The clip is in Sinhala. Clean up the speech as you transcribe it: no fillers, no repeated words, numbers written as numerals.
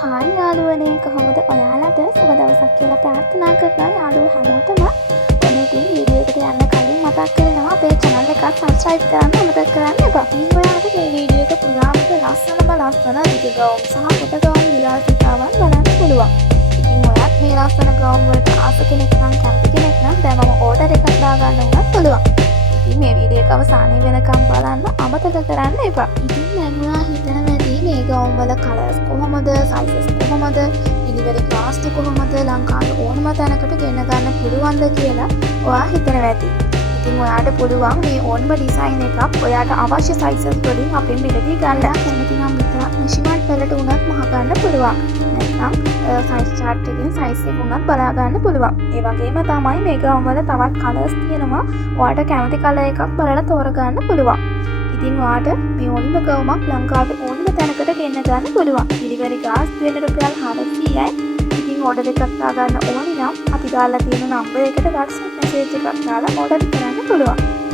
හායි යාළුවනේ කොහොමද ඔයාලට සුබ දවසක් කියලා ප්‍රාර්ථනා කරනවා යාළුවෝ හැමෝටම. ඔන්න ඉතින් වීඩියෝ එකට යන්න කලින් මතක් කරනවා අපේ channel එක subscribe කරන්න අමතක කරන්න එපා. ඉතින් ඔයාලට මේ වීඩියෝ එක පුරාවට ලස්සන දිග ගවුම් සහ කොට ගවුම් විලාසිතාවන් බලන්න පුළුවන්. ඉතින් ඔයාත් මේ ලස්සන ගවුම් වලට ආස කෙනෙක් නම් කැමති කෙනෙක් නම් දැන් මම order එකක් දාගන්න උනත් පුළුවන්. ඉතින් මේ වීඩියෝ එක අවසානයේ වෙනකම් බලන්න අමතක කරන්න එපා. ඉතින් දැන් ඔයා හිතන මේ ගවුම් වල කලර්ස් කොහොමද සයිසස් කොහොමද ඩෙලිවරි කාස්ට් කොහොමද ලංකාවේ ඕනම තැනකට ගෙන්න ගන්න පුළුවන්ද කියලා ඔයා හිතනවා ඇති. ඉතින් ඔයාට පුළුවන් මේ ඕනම ඩිසයින් එකක් ඔයාට අවශ්‍ය සයිසස් වලින් අපෙන් මිලදී ගන්න. කැමති නම් විතරක් මෙෂර්මන්ට් වලට උනත් මහ ගන්න පුළුවන්. නැත්නම් සයිස් chart එකෙන් සයිස් එක උනත් බලා ගන්න පුළුවන්. ඒ වගේම තමයි මේ ගවුම් වල තවත් කලර්ස් තියෙනවා. ඔයාට කැමති කලර් එකක් බලලා තෝරගන්න පුළුවන්. ඉතින් ඔයාට මේ ඕනිම ගවුමක් ලංකාවේ ඕනිම තැනකට ගෙන්න ගන්න පුළුවන්. ඩෙලිවරි කාස්ට් වෙන රුපියල් 400යි. ඉතින් ඕඩර් එකක් දාගන්න ඕනි නම් අපි දාලා තියෙන නම්බර් එකට WhatsApp message එකක් දාලා ඕඩර් කරන්න පුළුවන්.